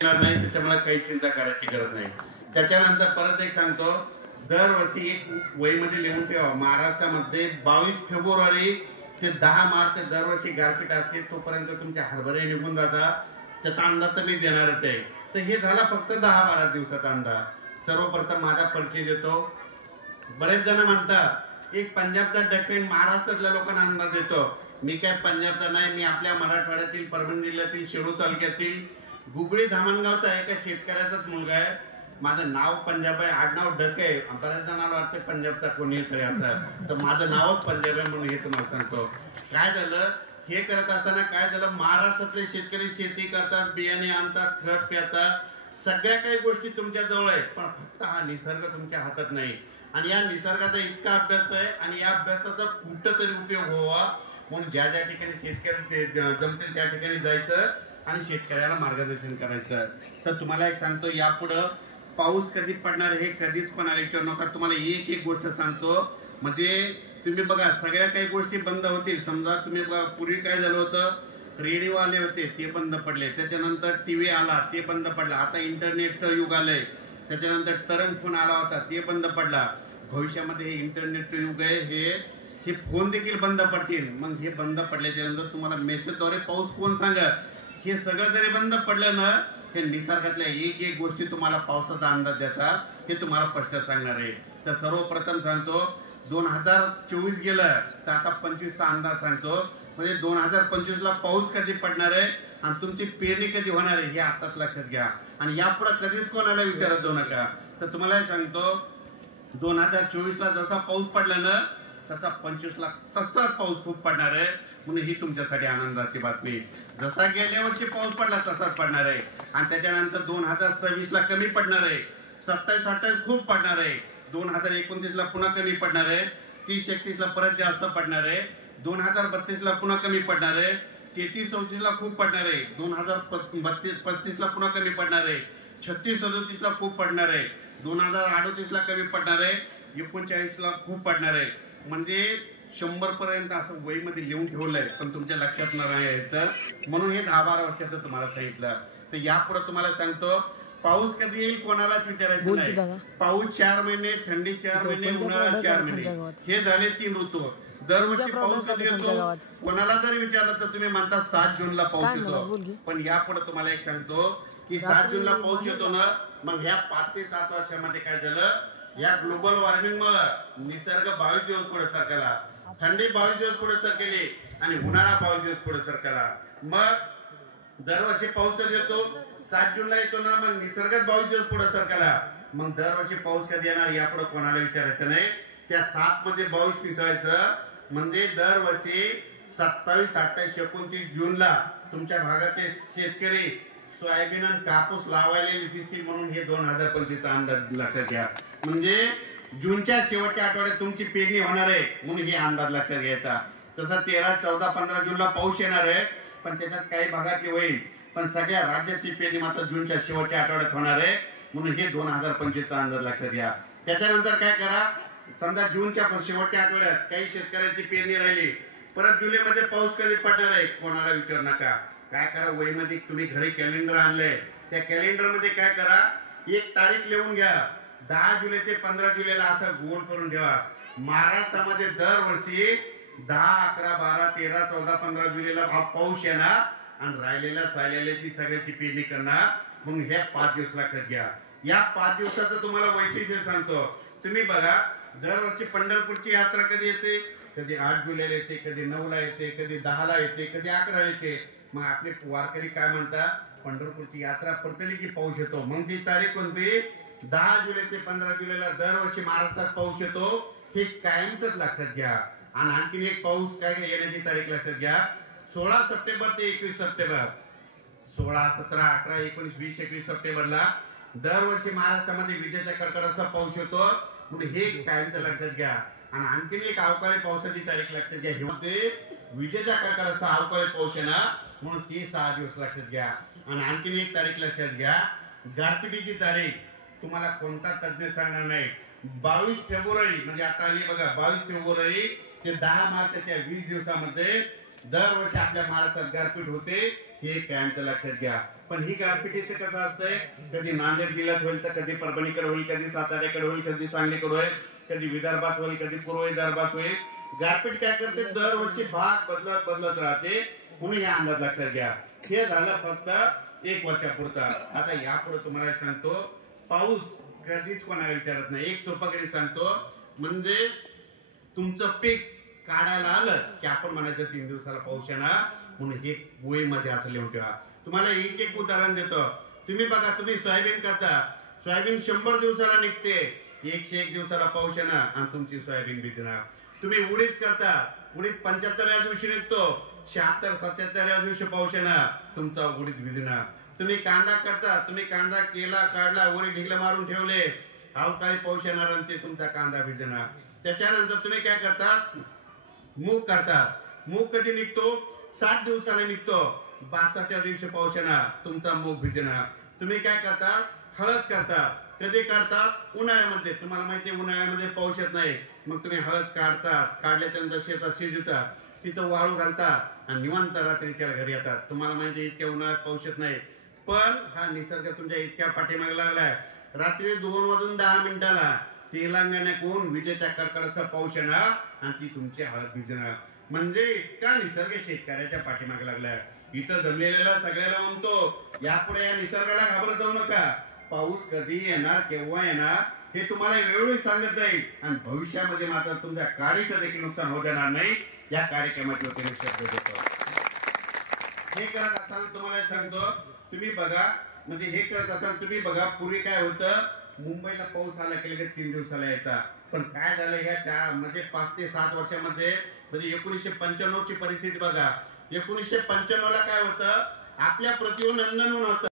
नाही, त्याच्यामुळे काही चिंता करायची गरज नाही. त्याच्यानंतर परत एक सांगतो, दरवर्षी एक वहीमध्ये लिहून ठेवा, महाराष्ट्रामध्ये 22 फेब्रुवारी ते 10 मार्च दरवर्षी गारपीट असते. तोपर्यंत तुमच्या हरभरे निघून जातात, त्याचा अंदाज तर मी देणारच आहे. तर हे झाला फक्त 10-12 दिवसाचा अंदाज. सर्वप्रथम माझा परिचय देतो. बरेच जण म्हणतात एक पंजाबचा डक्कन महाराष्ट्रातल्या लोकांना अंदाज देतो. मी काय पंजाबचा नाही, मी आपल्या मराठवाड्यातील परभणी जिल्ह्यातील शेडू तालुक्यातील गुगळी धामणगावचा एका शेतकऱ्याचाच मुलगा आहे. माझं नाव पंजाब आहे, आडनाव डक आहे. बऱ्याच जणांना वाटतं पंजाबचा कोणी येतोय असं, तर माझं नावच पंजाब आहे म्हणून हे तुम्हाला सांगतो. काय झालं, हे करत असताना काय झालं, महाराष्ट्रातले शेतकरी शेती करतात, बियाणे आणतात, खत पेरतात, सगळ्या काही गोष्टी तुमच्या जवळ आहेत, पण फक्त हा निसर्ग तुमच्या हातात नाही. आणि या निसर्गाचा इतका अभ्यास आहे आणि या अभ्यासाचा कुठंतरी उपयोग व्हावा म्हणून ज्या ज्या ठिकाणी शेतकरी जमतील त्या ठिकाणी जायचं आणि शेतकऱ्याला मार्गदर्शन करायचं. तर तुम्हाला एक सांगतो, यापुढं पाऊस कधी पडणार हे कधीच कोणाला विचारू नका. तुम्हाला एक एक गोष्ट सांगतो, म्हणजे तुम्ही बघा सगळ्या काही गोष्टी बंद होतील. समजा तुम्ही बघा पूर्वी काय झालं होतं, रेडिओ आले होते ते बंद पडले, त्याच्यानंतर टीव्ही आला ते बंद पडला, आता इंटरनेटचं युग आलंय, त्याच्यानंतर तरंग फोन आला होता ते बंद पडला. भविष्यामध्ये हे इंटरनेटचं युग आहे, हे फोन देखील बंद पडतील. मग हे बंद पडल्याच्या नंतर तुम्हाला मेसेजद्वारे पाऊस कोण सांगत, हे सगळं जरी बंद पडलं ना, हे निसर्गातल्या एक एक गोष्टी तुम्हाला पावसाचा अंदाज देतात हे तुम्हाला स्पष्ट सांगणार आहे. तर सर्वप्रथम सांगतो, 2024 गेलं तर आता 25चा अंदाज सांगतो. म्हणजे 2025 ला पाऊस कधी पडणार आहे आणि तुमची पेरणी कधी होणार आहे हे आताच लक्षात घ्या. आणि यापुढे कधीच कोणाला विचारत जाऊ नका. तर तुम्हाला सांगतो, 2024 ला जसा पाऊस पडला ना तसा 25 ला तसाच पाऊस खूप पडणार आहे. म्हणून ही तुमच्यासाठी आनंदाची बातमी. जसा गेल्या वर्षी पाऊस पडला तसाच पडणार आहे आणि त्याच्यानंतर 2026 ला कमी पडणार आहे, 27-28 खूप पडणार आहे, 2029 ला पुन्हा कमी पडणार आहे, 30-31 ला परत जास्त पडणार आहे, 2032 ला पुन्हा कमी पडणार आहे, 33-34 ला खूप पडणार आहे, 2035 ला पुन्हा कमी पडणार आहे, 36-37 ला खूप पडणार आहे, 2038 ला कमी पडणार आहे, 39 ला खूप पडणार आहे. म्हणजे 100 पर्यंत असं वहीमध्ये लिहून ठेवलंय, पण तुमच्या लक्षात नाही यायचं म्हणून हे 10-12 वर्षाचं तुम्हाला सांगितलं. तर यापुढे तुम्हाला सांगतो, पाऊस कधी येईल कोणालाच विचारायचं नाही. पाऊस 4 महिने, थंडी 4 महिने, उन्हाळा 4 महिने, हे झाले 3 ऋतू. दरवर्षी पाऊस कधी येतो कोणाला जर विचारलं तर तुम्ही म्हणता 7 जूनला पाऊस येतो. पण यापुढे तुम्हाला एक सांगतो की 7 जूनला पाऊस येतो ना, मग ह्या 5 ते 7 वर्षामध्ये काय झालं, या ग्लोबल वॉर्मिंग मुळे निसर्ग 22 दिवस पुढे सरकला, थंडी 22 दिवस पुढे सरकली आणि उन्हाळा 22 दिवस पुढे सरकला. मग दरवर्षी पाऊस कधी येतो, 7 जूनला येतो ना, मग निसर्गात 22 दिवस पुढे सरकला. मग दरवर्षी पाऊस कधी येणार यापुढे कोणाला विचारायचं नाही. त्या 7 मध्ये 22 मिसळायचं, म्हणजे दरवर्षी 27, 28, 29 जूनला तुमच्या भागाचे शेतकरी सोयाबीन आणि कापूस लावायला दिसतील. म्हणून हे 2025 चा अंदाज लक्षात घ्या. म्हणजे जूनच्या शेवटच्या आठवड्यात तुमची पेरणी होणार आहे म्हणून हे अंदाज लक्षात घ्यायचा. तसा 13, 14, 15 जूनला पाऊस येणार आहे, पण त्याच्यात काही भागातली होईल, पण सगळ्या राज्याची पेरणी मात्र जूनच्या शेवटच्या आठवड्यात होणार आहे म्हणून हे 2025 चा अंदाज लक्षात घ्या. त्याच्यानंतर काय करा, समजा जूनच्या शेवटच्या आठवड्यात काही शेतकऱ्यांची पेरणी राहिली, परत जुलैमध्ये पाऊस कधी पडणार आहे कोणाला विचारू नका. काय करा, वहीमध्ये तुम्ही घरी कॅलेंडर आणलंय, त्या कॅलेंडर मध्ये काय करा, एक तारीख लिहून घ्या, 10 जुलै ते 15 जुलैला असं गोल करून ठेवा. महाराष्ट्रामध्ये दरवर्षी 10, 11, 12, 13, 14, 15 जुलैला पाऊस येणार आणि राहिलेल्याची सगळ्याची पेरणी करणार. म्हणून ह्या 5 दिवस लक्षात घ्या. या 5 दिवसाचं तुम्हाला वैशिष्ट्य सांगतो. तुम्ही बघा, दरवर्षी पंढरपूरची यात्रा कधी येते, कधी 8 जुलैला येते, कधी 9ला येते, कधी 10ला येते, कधी 11ला येते. मग आपले वारकरी काय म्हणतात, पंढरपूरची यात्रा पडतली की पाऊस येतो. मग ती तारीख कोणती, 10 जुलै ते 15 जुलैला दरवर्षी महाराष्ट्रात पाऊस येतो. हे कायमच लक्षात घ्या. आणि आणखीन एक पाऊस काय येण्याची तारीख लक्षात घ्या, 16 सप्टेंबर ते 21 सप्टेंबर, 16, 17, 18, 19, 20, 21 सप्टेंबरला दरवर्षी महाराष्ट्रामध्ये विजेच्या कडकडाचा पाऊस येतो. म्हणून हे कायमच लक्षात घ्या. आणि आणखीन एक अवकाळी पावसाची तारीख लक्षात घ्या, हे विजेच्या कडकडाचा अवकाळी पाऊस येणार म्हणून ती 6 दिवस लक्षात घ्या. आणि आणखीन एक तारीख लक्षात घ्या, गारपिटीची तारीख तुम्हाला कोणता तज्ञ सांगणार नाही. 22 फेब्रुवारी म्हणजे आता आली बघा, 22 फेब्रुवारी ते 10 मार्च त्या 20 दिवसामध्ये दरवर्षी आपल्या महाराष्ट्रात गारपीट होते. हे कायमचं लक्षात घ्या. पण ही गारपिटीचं कसं असतंय, कधी नांदेड जिल्ह्यात होईल तर कधी परभणीकडे होईल, कधी साताऱ्याकडे होईल, कधी सांगलीकडे होईल, कधी विदर्भात होईल, कधी पूर्व विदर्भात होईल. गारपीट काय करते, दरवर्षी भाग बदलत बदलत राहते. म्हणून या अंदाज लक्षात घ्या. हे झालं फक्त 1 वर्षापुरता. आता यापुढे तुम्हाला सांगतो, पाऊस कधीच कोणाला विचारत नाही. एक सोपं कधी सांगतो, म्हणजे तुमचं पीक काढायला आलं की आपण म्हणायचं 3 दिवसाला पाऊस येणार, म्हणून हे वहीमध्ये असं लिहून ठेवा. तुम्हाला एक उदाहरण देतो. तुम्ही बघा, तुम्ही सोयाबीन करता, सोयाबीन 100 दिवसाला निघते, 101 दिवसाला पाऊस येणार आणि तुमची सोयाबीन भिजणार. तुम्ही उडीद करता, उडीद 75व्या दिवशी निघतो, 76-77व्या दिवशी पाऊस येणार, तुमचा उडीद भिजणार. तुम्ही कांदा करता, तुम्ही कांदा केला, काढला, वरी ढिगलं मारून ठेवले, अवकाळी पाऊस येणार आणि ते तुमचा कांदा भिजणार. त्याच्यानंतर तुम्ही काय करता, मूग करता. मूग कधी निघतो, 60 दिवसाला निघतो, 62व्या दिवशी पाऊस येणार, तुमचा मूग भिजणार. तुम्ही काय करता, हळद करता. कधी काढता, उन्हाळ्यामध्ये. तुम्हाला माहिती आहे उन्हाळ्यामध्ये पाऊस येत नाही, मग तुम्ही हळद काढता, काढल्यानंतर शेतात शिजवता, तिथं वाळू घालता आणि निवांत रात्रीच्या घरी येतात. तुम्हाला माहिती आहे इतक्या उन्हाळ्यात पाऊस येत नाही, पण हा निसर्ग तुमच्या इतक्या पाठीमागे लागलाय. रात्री 2:10 तेलंगणाकडून विजेच्या कडकडाचा पाऊस येणार आणि ती तुमची हळद भिजणार. म्हणजे इतका निसर्ग शेतकऱ्याच्या पाठीमागे लागलाय. इथं जमलेला सगळ्याला म्हणतो, यापुढे या निसर्गाला घाबरत जाऊ नका. पाऊस कधी येणार, केव्हा येणार हे तुम्हाला वेळोवेळी सांगत जाईल आणि भविष्यामध्ये मात्र तुमच्या काळीचं देखील नुकसान होऊ देणार नाही. या कार्यक्रमाची वतीने शब्द देतो. हे करत असाल, तुम्हाला सांगतो, तुम्ही बघा, म्हणजे हे करत असाल तुम्ही बघा, पूर्वी काय होतं, मुंबईला पाऊस आला की लगेच 3 दिवसाला यायचा. पण काय झालं ह्या म्हणजे 5 ते 7 वर्षामध्ये, म्हणजे 1995 ची परिस्थिती बघा. 1995 ला काय होतं, आपल्या प्रतिबंधन होतं.